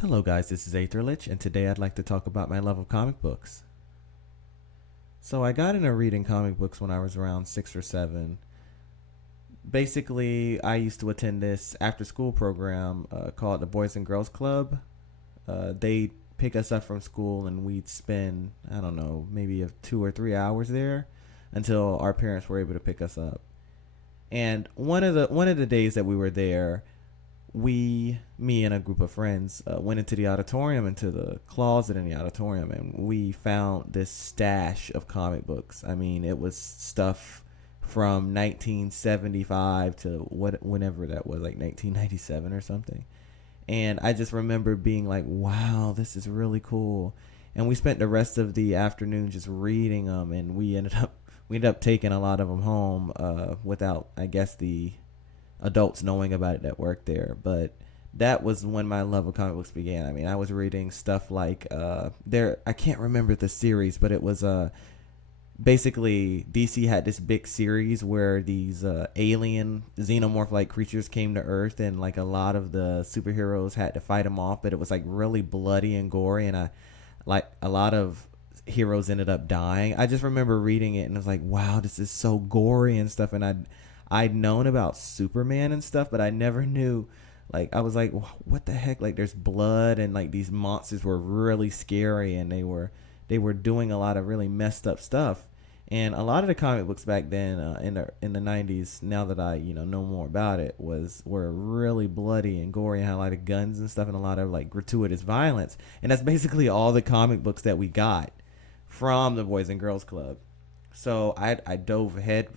Hello, guys, this is Aetherlich, and today I'd like to talk about my love of comic books. So, I got into reading comic books when I was around 6 or 7. Basically, I used to attend this after school program called the Boys and Girls Club. They'd pick us up from school, and we'd spend, I don't know, maybe 2 or 3 hours there until our parents were able to pick us up. And one of the days that we were there, me and a group of friends, went into the auditorium, into the closet in the auditorium, and we found this stash of comic books. I mean, it was stuff from 1975 to whenever that was, like 1997 or something. And I just remember being like, wow, this is really cool. And we spent the rest of the afternoon just reading them, and we ended up taking a lot of them home without, I guess, the adults knowing about it that worked there. But that was when my love of comic books began. I mean, I was reading stuff like I can't remember the series, but it was basically DC had this big series where these alien xenomorph like creatures came to Earth, and like a lot of the superheroes had to fight them off, but it was like really bloody and gory, and I like a lot of heroes ended up dying. I just remember reading it and I was like, wow, this is so gory and stuff. And I'd known about Superman and stuff, but I never knew. Like, I was like, what the heck? Like, there's blood, and like these monsters were really scary, and they were doing a lot of really messed up stuff. And a lot of the comic books back then, in the 90s, now that I know more about it, were really bloody and gory, and had a lot of guns and stuff, and a lot of like gratuitous violence. And that's basically all the comic books that we got from the Boys and Girls Club. So I dove head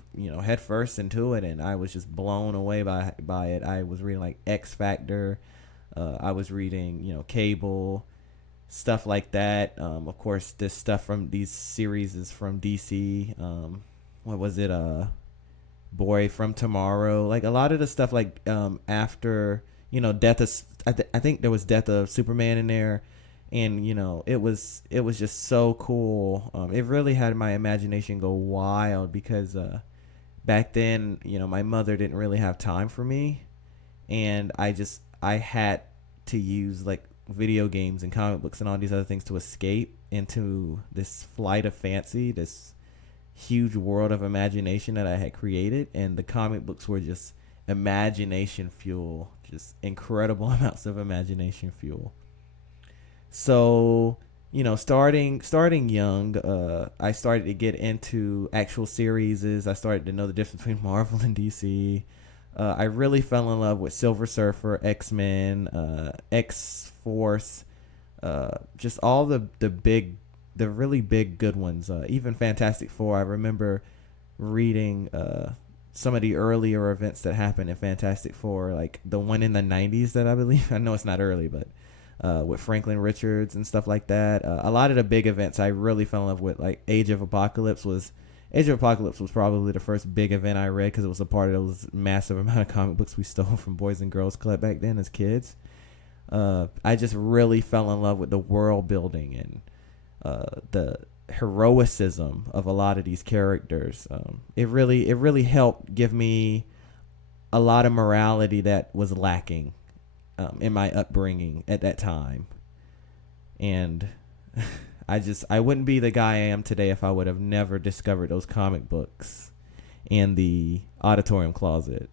first into it, and I was just blown away by it. I was reading like X Factor, I was reading Cable, stuff like that. Of course, this stuff from these series is from DC. What was it? Boy from Tomorrow. Like a lot of the stuff like after Death of I think there was Death of Superman in there, and it was just so cool. It really had my imagination go wild because back then my mother didn't really have time for me, and I had to use like video games and comic books and all these other things to escape into this flight of fancy, this huge world of imagination that I had created. And the comic books were just imagination fuel, just incredible amounts of imagination fuel. So, starting young, I started to get into actual series. I started to know the difference between Marvel and DC. I really fell in love with Silver Surfer, X Men, X Force, just all the really big good ones. Even Fantastic Four. I remember reading some of the earlier events that happened in Fantastic Four, like the one in the '90s that I believe. I know it's not early, but with Franklin Richards and stuff like that. A lot of the big events I really fell in love with, like Age of Apocalypse was probably the first big event I read because it was a part of those massive amount of comic books we stole from Boys and Girls Club back then as kids. I just really fell in love with the world building and the heroicism of a lot of these characters. It really helped give me a lot of morality that was lacking in my upbringing at that time. And I wouldn't be the guy I am today if I would have never discovered those comic books in the auditorium closet.